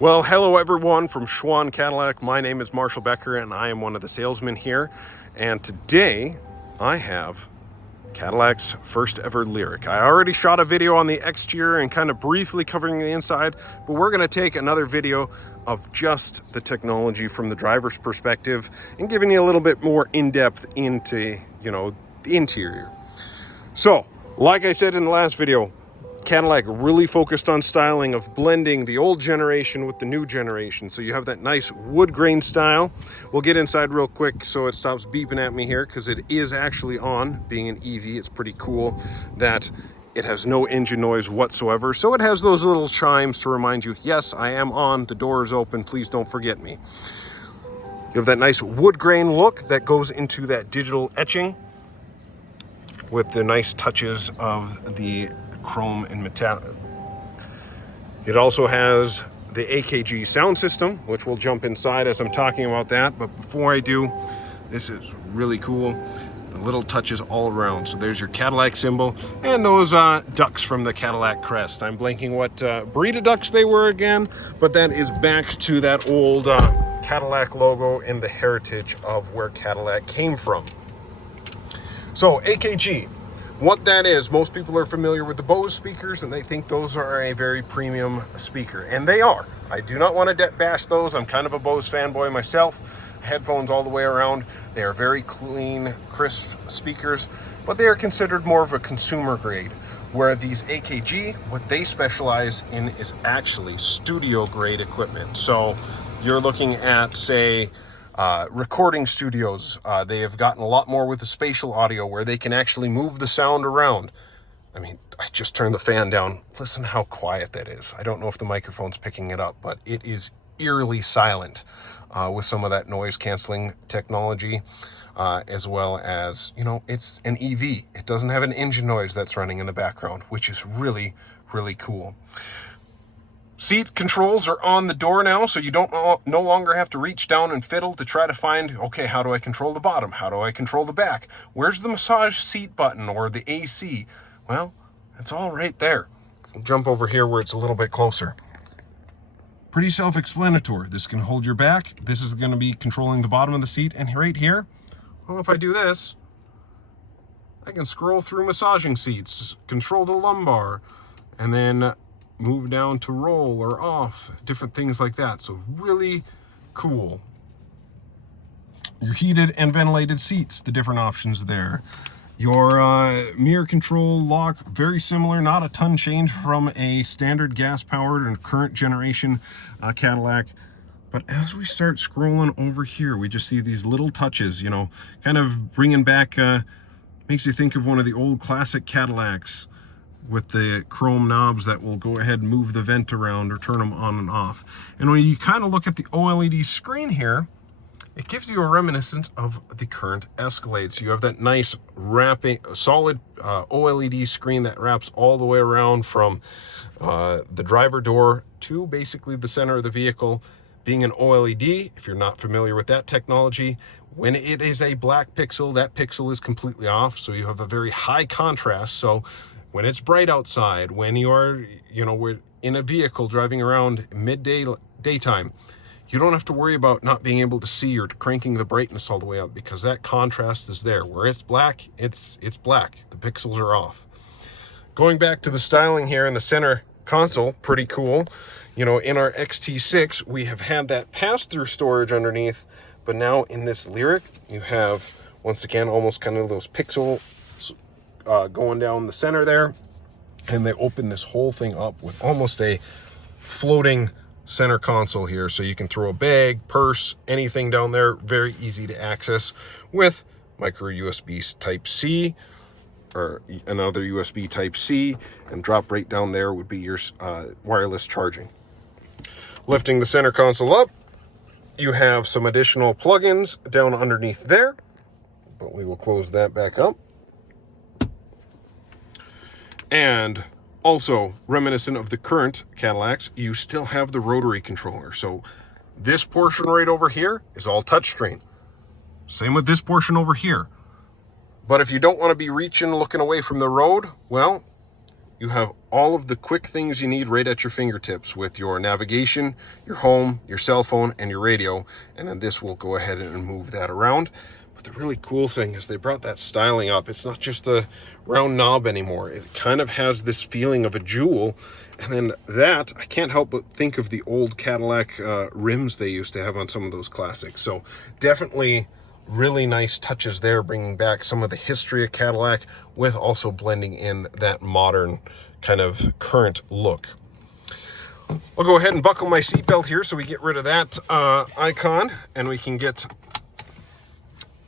Well, hello everyone from Schwann Cadillac. My name is Marshall Becker and I am one of the salesmen here. And today I have Cadillac's first ever Lyriq. I already shot a video on the exterior and kind of briefly covering the inside, but we're going to take another video of just the technology from the driver's perspective and giving you a little bit more in-depth into, the interior. So, like I said in the last video, Cadillac really focused on styling of blending the old generation with the new generation. So you have that nice wood grain style. We'll get inside real quick so it stops beeping at me here because it is actually on. Being an EV, it's pretty cool that it has no engine noise whatsoever. So it has those little chimes to remind you, yes, I am on, the door is open, please don't forget me. You have that nice wood grain look that goes into that digital etching with the nice touches of the chrome and metallic. It also has the AKG sound system, which we'll jump inside as I'm talking about that. But before I do, this is really cool. The little touches all around. So there's your Cadillac symbol and those ducks from the Cadillac crest. I'm blanking what breed of ducks they were again, but that is back to that old Cadillac logo and the heritage of where Cadillac came from. So AKG. What that is, most people are familiar with the Bose speakers and they think those are a very premium speaker, and they are. I do not want to bash those. I'm kind of a Bose fanboy myself. Headphones all the way around. They are very clean, crisp speakers, but they are considered more of a consumer grade, where these AKG, what they specialize in is actually studio grade equipment. So you're looking at, say, recording studios. They have gotten a lot more with the spatial audio where they can actually move the sound around. I mean, I just turned the fan down. Listen how quiet that is. I don't know if the microphone's picking it up, but it is eerily silent with some of that noise canceling technology, as well as, it's an EV. It doesn't have an engine noise that's running in the background, which is really, really cool. Seat controls are on the door now, so you no longer have to reach down and fiddle to try to find, okay, how do I control the bottom? How do I control the back? Where's the massage seat button or the AC? Well, it's all right there. We'll jump over here where it's a little bit closer. Pretty self-explanatory. This can hold your back. This is going to be controlling the bottom of the seat. And right here, well, if I do this, I can scroll through massaging seats, control the lumbar, and then move down to roll or off, different things like that. So really cool. Your heated and ventilated seats, the different options there. Your mirror control lock, very similar, not a ton change from a standard gas-powered and current generation Cadillac. But as we start scrolling over here, we just see these little touches, kind of bringing back, makes you think of one of the old classic Cadillacs with the chrome knobs that will go ahead and move the vent around or turn them on and off. And when you kind of look at the OLED screen here, it gives you a reminiscence of the current Escalade. So you have that nice wrapping, solid OLED screen that wraps all the way around from the driver door to basically the center of the vehicle. Being an OLED, if you're not familiar with that technology, when it is a black pixel, that pixel is completely off. So you have a very high contrast. So when it's bright outside, when you are, we're in a vehicle driving around daytime, you don't have to worry about not being able to see or cranking the brightness all the way up because that contrast is there. Where it's black, it's black. The pixels are off. Going back to the styling here in the center console, pretty cool. In our XT6, we have had that pass-through storage underneath, but now in this Lyriq, you have, once again, almost kind of those pixels going down the center there, and they open this whole thing up with almost a floating center console here, so you can throw a bag, purse, anything down there, very easy to access with micro USB Type-C or another USB Type-C, and drop right down there would be your wireless charging. Lifting the center console up, you have some additional plugins down underneath there, but we will close that back up. And also, reminiscent of the current Cadillacs, you still have the rotary controller. So this portion right over here is all touchscreen. Same with this portion over here. But if you don't want to be reaching, looking away from the road, well, you have all of the quick things you need right at your fingertips with your navigation, your home, your cell phone, and your radio. And then this will go ahead and move that around. But the really cool thing is they brought that styling up. It's not just a round knob anymore. It kind of has this feeling of a jewel. And then that, I can't help but think of the old Cadillac rims they used to have on some of those classics. So definitely really nice touches there, bringing back some of the history of Cadillac with also blending in that modern kind of current look. I'll go ahead and buckle my seatbelt here so we get rid of that icon and we can get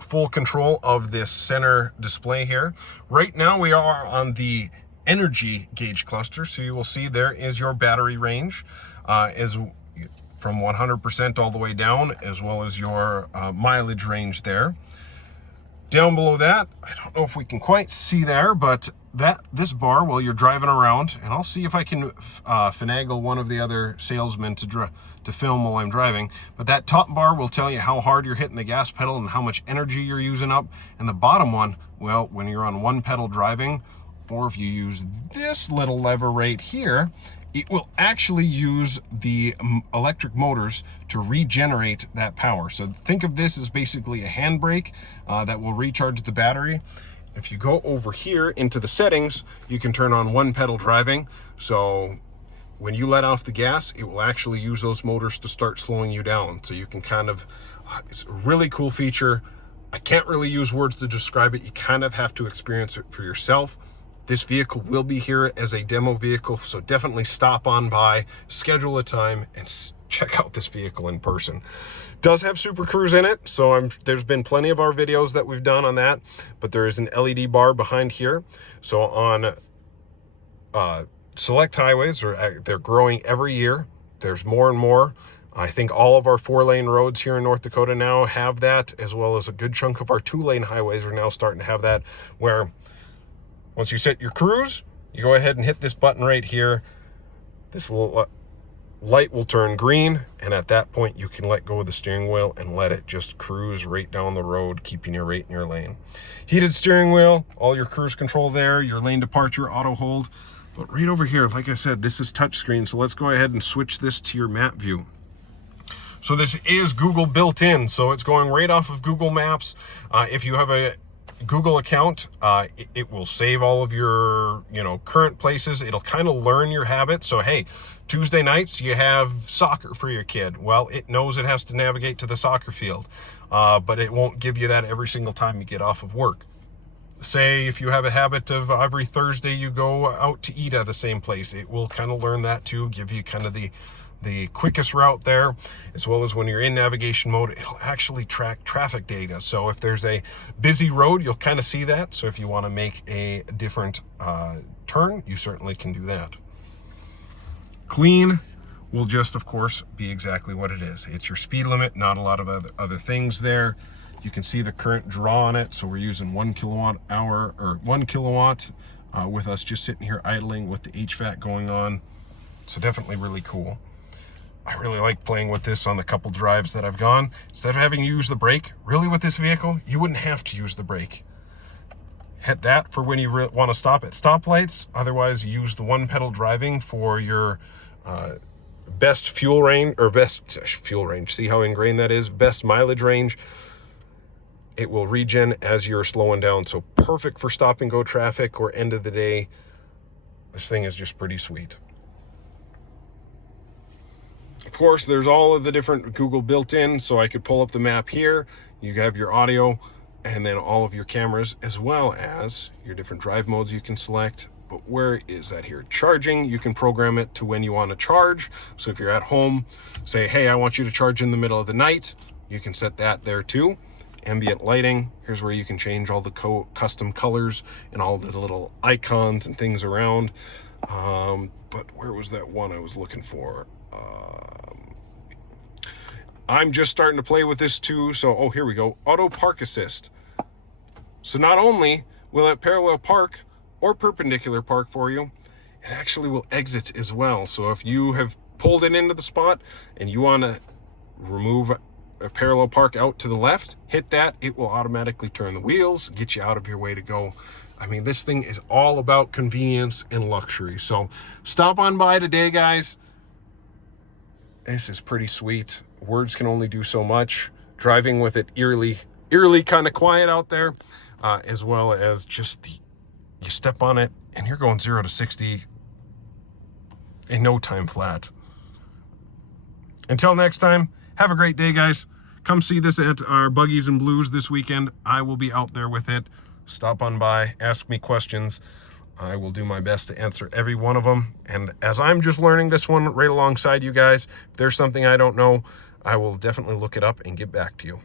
full control of this center display here. Right now we are on the energy gauge cluster, so you will see there is your battery range is from 100% all the way down, as well as your mileage range there. Down below that, I don't know if we can quite see there, but this bar while you're driving around, and I'll see if I can finagle one of the other salesmen to film while I'm driving, but that top bar will tell you how hard you're hitting the gas pedal and how much energy you're using up. And the bottom one, well, when you're on one pedal driving, or if you use this little lever right here, it will actually use the electric motors to regenerate that power. So think of this as basically a handbrake that will recharge the battery. If you go over here into the settings, you can turn on one pedal driving. So when you let off the gas, it will actually use those motors to start slowing you down. So you can kind of, it's a really cool feature. I can't really use words to describe it. You kind of have to experience it for yourself. This vehicle will be here as a demo vehicle, so definitely stop on by, schedule a time, and check out this vehicle in person. It does have Super Cruise in it, so there's been plenty of our videos that we've done on that, but there is an LED bar behind here. So on select highways, they're growing every year. There's more and more. I think all of our 4-lane roads here in North Dakota now have that, as well as a good chunk of our 2-lane highways are now starting to have that, where once you set your cruise, you go ahead and hit this button right here. This little light will turn green, and at that point you can let go of the steering wheel and let it just cruise right down the road, keeping you right in your lane. Heated steering wheel, all your cruise control there, your lane departure, auto hold. But right over here, like I said, this is touchscreen, so let's go ahead and switch this to your map view. So this is Google built in, so it's going right off of Google Maps. If you have a Google account, it will save all of your current places. It'll kind of learn your habits. So hey, Tuesday nights you have soccer for your kid. Well, it knows it has to navigate to the soccer field, but it won't give you that every single time you get off of work. Say if you have a habit of every Thursday you go out to eat at the same place, it will kind of learn that too, give you kind of the quickest route there, as well as when you're in navigation mode, it'll actually track traffic data. So if there's a busy road, you'll kind of see that. So if you want to make a different turn, you certainly can do that. Clean will just, of course, be exactly what it is. It's your speed limit, not a lot of other things there. You can see the current draw on it. So we're using 1 kilowatt hour or 1 kilowatt with us just sitting here idling with the HVAC going on. So definitely really cool. I really like playing with this on the couple drives that I've gone. Instead of having to use the brake, really with this vehicle, you wouldn't have to use the brake. Hit that for when you want to stop at stoplights. Otherwise, use the one pedal driving for your best fuel range, or best fuel range. See how ingrained that is? Best mileage range. It will regen as you're slowing down. So perfect for stop and go traffic or end of the day. This thing is just pretty sweet. Of course, there's all of the different Google built in, so I could pull up the map here. You have your audio and then all of your cameras, as well as your different drive modes you can select. But where is that here? Charging, you can program it to when you want to charge. So if you're at home, say, hey, I want you to charge in the middle of the night. You can set that there too. Ambient lighting, here's where you can change all the custom colors and all the little icons and things around. But where was that one I was looking for? I'm just starting to play with this too. So, here we go. Auto park assist. So not only will it parallel park or perpendicular park for you, it actually will exit as well. So if you have pulled it into the spot and you want to remove a parallel park out to the left, hit that. It will automatically turn the wheels, get you out of your way to go. I mean, this thing is all about convenience and luxury. So stop on by today, guys. This is pretty sweet. Words can only do so much. Driving with it eerily kind of quiet out there, as well as just you step on it and you're going 0 to 60 in no time flat. Until next time, have a great day, guys. Come see this at our Buggies and Blues this weekend. I will be out there with it. Stop on by, ask me questions. I will do my best to answer every one of them. And as I'm just learning this one right alongside you guys, if there's something I don't know, I will definitely look it up and get back to you.